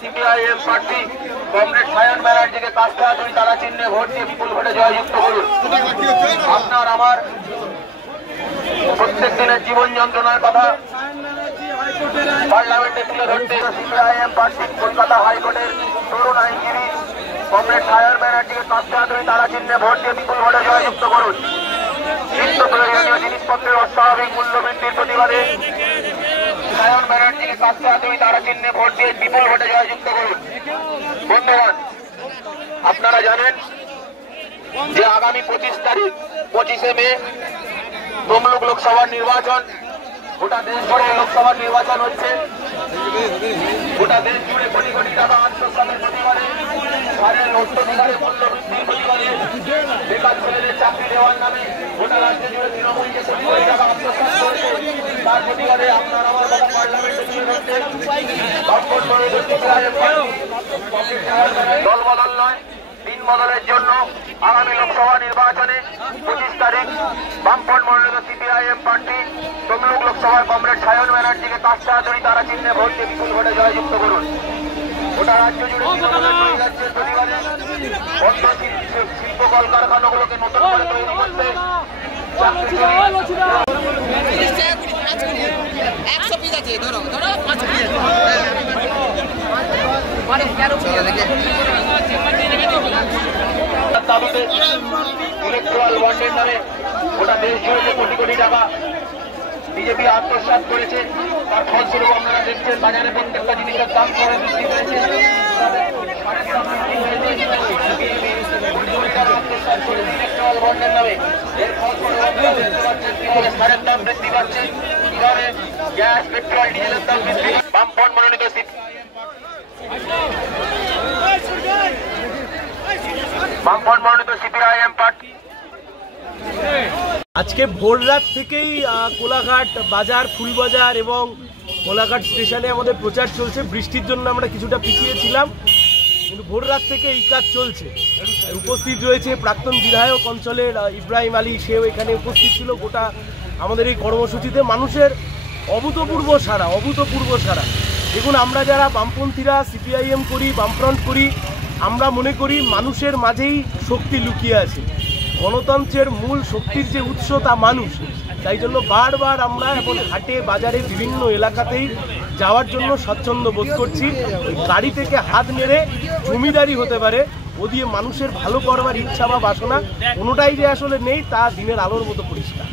CPIM প্রার্থী comrade Sayan ব্যানার্জিকে কাস্তে হাতুড়ি তারা চিহ্নে ভোট দিয়ে বিপুল ভোটে জয়যুক্ত করুন। আপনার আমার প্রত্যেক দিনের জীবন যন্ত্রণার কথা পার্লামেন্টে তুলে ধরতে সিপিআইএম প্রার্থী কলকাতা হাইকোর্টের তরুণ আইনজীবী কমরেড সায়ন ব্যানার্জিকে কাস্তে হাতুড়ি তারা চিহ্নে ভোট দিয়ে বিপুল ভোটে জয়যুক্ত করুন। নিত্য প্রয়োজনীয় জিনিসপত্রের অস্বাভাবিক মূল্য বৃদ্ধির প্রতিবাদে সায়ন ব্যানার্জিকে কাস্তে হাতুড়ি তারা চিহ্নে ভোট দিয়ে বিপুল ভোটে জয়যুক্ত করুন। বন্ধুগণ, আপনারা জানেন যে আগামী 25 তারিখ 25শে মে তমলুক লোকসভার নির্বাচন। গোটা দেশ জুড়ে লোকসভার নির্বাচন হচ্ছে। গোটা দেশ জুড়ে কোটি কোটি টাকা আত্মসাতের প্রতিবাদে, সারের অত্যাধিকারের মূল্য বৃদ্ধির প্রতিবাদে, বেকার ছেলেদের চাকরি দেওয়ার নামে গোটা রাজ্য জুড়ে তৃণমূলকে কোটি কোটি টাকা আত্মসাৎ করেছে। তার প্রতিবাদে আপনার আমার কথা পার্লামেন্টে তুলে ধরতে দল বদল নয়, দিন বদলের জন্য আগামী লোকসভা নির্বাচনে 25 তারিখ বামফ্রন্ট মনোনীত সিপিআইএম প্রার্থী তমলুক লোকসভার কমরেড সায়ন ব্যানার্জিকে কাস্তে হাতুড়ি তারা চিহ্নে ভোট দিয়ে বিপুল ভোটে জয়যুক্ত করুন। গোটা রাজ্য জুড়ে রাজ্যের প্রতিবাদে বন্ধ শিল্প কলকারখানাগুলোকে নতুন করে তৈরি করতে দাবিতে ইলেকট্রাল বন্ডের নামে গোটা দেশ জুড়ে যে কোটি কোটি টাকা বিজেপি আত্মসাৎ করেছে, তার ফলস্বরূপ আপনারা দেখছেন বাজারে প্রত্যেকটা জিনিসের দাম করে বৃদ্ধি পেয়েছে। ইলেকট্রাল বন্ডের নামে এর ফলস্বরূপ আপনারা দেখতে পাচ্ছেন কিভাবে সারের দাম বৃদ্ধি পাচ্ছে, কিভাবে গ্যাস, পেট্রোল, ডিজেলের দাম বৃদ্ধি। বামফ্রন্ট মনোনীত সিপিআইএম পার্টি আজকে ভোর রাত থেকেই কোলাঘাট বাজার, ফুলবাজার এবং কোলাঘাট স্টেশনে আমাদের প্রচার চলছে। বৃষ্টির জন্য আমরা কিছুটা পিছিয়ে ছিলাম, কিন্তু ভোর রাত থেকে এই কাজ চলছে। উপস্থিত রয়েছে প্রাক্তন বিধায়ক অঞ্চলের ইব্রাহিম আলী, সেও এখানে উপস্থিত ছিল। গোটা আমাদের এই কর্মসূচিতে মানুষের অভূতপূর্ব সাড়া। দেখুন, আমরা যারা বামপন্থীরা সিপিআইএম করি, বামফ্রন্ট করি, আমরা মনে করি মানুষের মাঝেই শক্তি লুকিয়ে আছে। গণতন্ত্রের মূল শক্তির যে উৎস তা মানুষ। তাই জন্য বারবার আমরা এখন হাটে বাজারে বিভিন্ন এলাকাতেই যাওয়ার জন্য স্বচ্ছন্দ বোধ করছি। গাড়ি থেকে হাত নেড়ে জমিদারি হতে পারে, ও দিয়ে মানুষের ভালো করবার ইচ্ছা বা বাসনা কোনোটাই যে আসলে নেই, তা দিনের আলোর মতো পরিষ্কার।